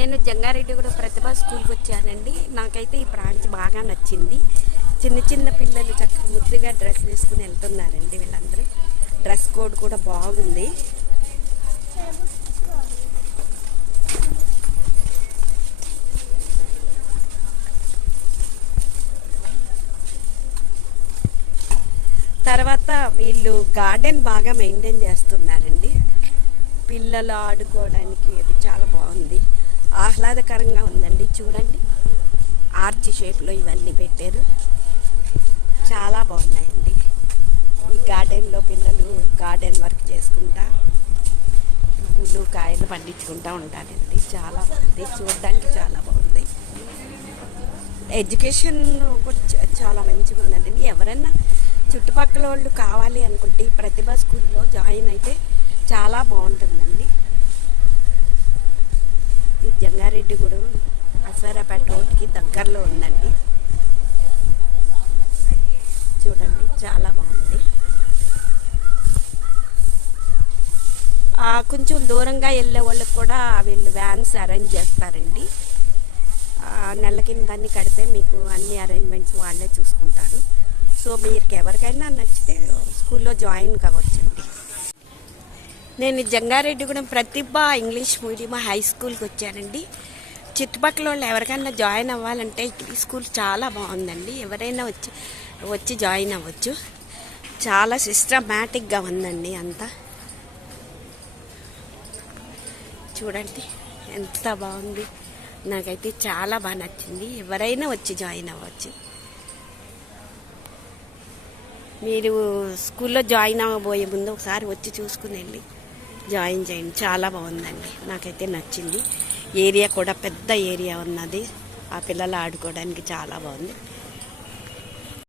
నేను జంగారెడ్డిగూడ ప్రతిభా స్కూల్కి వచ్చానండి. నాకైతే ఈ బ్రాంచ్ బాగా నచ్చింది. చిన్న చిన్న పిల్లలు చక్కగా ముద్దుగా డ్రెస్ వేసుకుని వెళ్తున్నారండి. వీళ్ళందరూ డ్రెస్ కోడ్ కూడా బాగుంది. తర్వాత వీళ్ళు గార్డెన్ బాగా మెయింటైన్ చేస్తున్నారండి. పిల్లలు ఆడుకోవడానికి అది చాలా బాగుంది, ఆహ్లాదకరంగా ఉందండి. చూడండి, ఆర్చ్ షేప్లో ఇవన్నీ పెట్టారు, చాలా బాగున్నాయండి. ఈ గార్డెన్లో పిల్లలు గార్డెన్ వర్క్ చేసుకుంటా పువ్వులు కాయలు పండించుకుంటూ ఉంటారండి. చాలా బాగుంది, చూడడానికి చాలా బాగుంది. ఎడ్యుకేషన్ కూడా చాలా మంచిగా ఉందండి. ఎవరైనా చుట్టుపక్కల వాళ్ళు కావాలి అనుకుంటే ఈ ప్రతిభా స్కూల్లో జాయిన్ అయితే చాలా బాగుంటుందండి. ఈ జంగారెడ్డిగూడ అశ్వారాపేట రోడ్కి దగ్గరలో ఉందండి. చూడండి, చాలా బాగుంది. కొంచెం దూరంగా వెళ్ళే వాళ్ళకి కూడా వీళ్ళు వ్యాన్స్ అరేంజ్ చేస్తారండి. నెల కింద అన్ని కడితే మీకు అన్ని అరేంజ్మెంట్స్ వాళ్ళే చూసుకుంటారు. సో మీకు ఎవరికైనా నచ్చితే స్కూల్లో జాయిన్ కావచ్చండి. నేను జంగారెడ్డిగూడెం ప్రతిభ ఇంగ్లీష్ మీడియం హై స్కూల్కి వచ్చానండి. చుట్టుపక్కల వాళ్ళు ఎవరికైనా జాయిన్ అవ్వాలంటే ఈ స్కూల్ చాలా బాగుందండి. ఎవరైనా వచ్చి జాయిన్ అవ్వచ్చు. చాలా సిస్టమాటిక్గా ఉందండి అంతా. చూడండి ఎంత బాగుంది, నాకైతే చాలా బాగా నచ్చింది. ఎవరైనా వచ్చి జాయిన్ అవ్వచ్చు. మీరు స్కూల్లో జాయిన్ అవ్వబోయే ముందు ఒకసారి వచ్చి చూసుకుని వెళ్ళి జాయిన్ చేయండి. చాలా బాగుందండి, నాకైతే నచ్చింది. ఏరియా కూడా పెద్ద ఏరియా ఉన్నది, ఆ పిల్లలు ఆడుకోవడానికి చాలా బాగుంది.